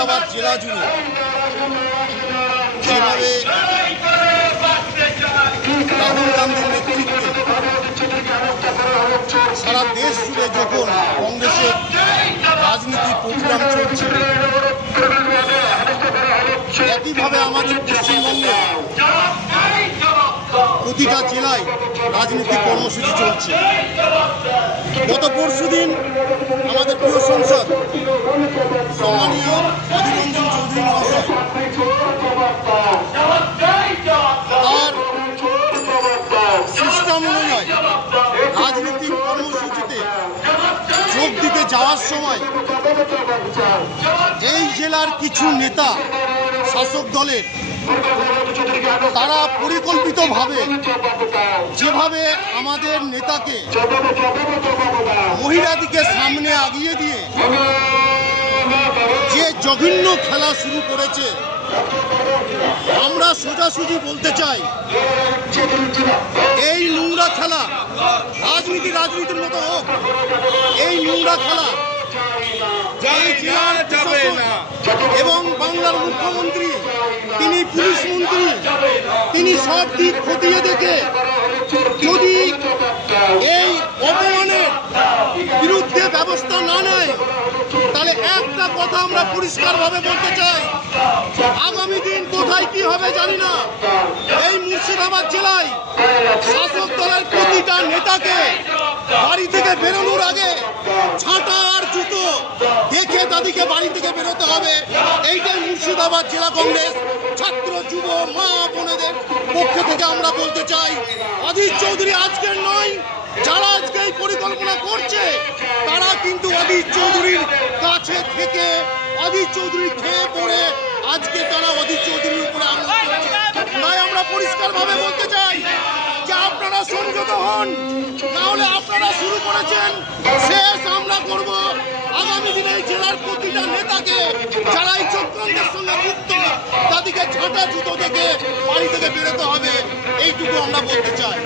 মুর্শিদাবাদ জেলা জুড়ে যেভাবে রাহুল গান্ধীর নেতৃত্বে সারা দেশ জুড়ে যখন কংগ্রেসের রাজনীতি প্রোগ্রাম চলছে, একইভাবে আমাদের পশ্চিমবঙ্গে প্রতিটা জেলায় রাজনৈতিক কর্মসূচি চলছে। গত পরশুদিন আমাদের প্রিয় সংসদ সম্মানীয় অধীর রঞ্জন চৌধুরী মহাশয় তার সিস্টেম অনুযায়ী রাজনৈতিক কর্মসূচিতে যোগ দিতে যাওয়ার সময় এই জেলার কিছু নেতা শাসক দলের তারা পরিকল্পিতভাবে যেভাবে আমাদের নেতাকে মহিলাদিকে সামনে আগিয়ে দিয়ে যে জঘন্য খেলা শুরু করেছে, আমরা সোজাসুজি বলতে চাই এই নোংরা খেলা রাজনীতির মতো হোক, এই নোংরা খেলা এবং বাংলার মুখ্যমন্ত্রী তিনি পুলিশ মন্ত্রী তিনি সব দিক খতিয়ে দেখে যদি এই অপমানের বিরুদ্ধে ব্যবস্থা না নেয়, তাহলে একটা কথা আমরা পরিষ্কারভাবে বলতে চাই, আগামী দিন কোথায় কি হবে জানি না। এই মুর্শিদাবাদ জেলায় শাসক দলের প্রতিটা নেতাকে বাড়ি থেকে বেরোনোর আগে ছাঁটা আর জুতো দেখে তাদেরকে বাড়ি থেকে বেরোতে হবে। এইটাই মুর্শিদাবাদ জেলা কংগ্রেস ছাত্র যুব মা বোনেদের পক্ষ থেকে আমরা বলতে চাই। অধীর চৌধুরী আজকের নয়, যারা আজকে এই পরিকল্পনা করছে তারা কিন্তু অধীর চৌধুরীর কাছে থেকে অধীর চৌধুরী খেয়ে পড়ে আজকে তারা অধীর চৌধুরীর উপরে আক্রমণ করছে। তাই আমরা পরিষ্কারভাবে বলতে চাই যে আপনারা সংযত হন, নাহলে আপনারা শুরু করেছেন, শেষ আমরা করব। আগামী দিনে জেলার প্রতিটা নেতাকে যারা এই চক্রান্তের সঙ্গে যুক্ত তাদেরকে ঝাঁটা জুতো থেকে বাড়ি থেকে বেরোতে হবে, এইটুকু আমরা বলতে চাই।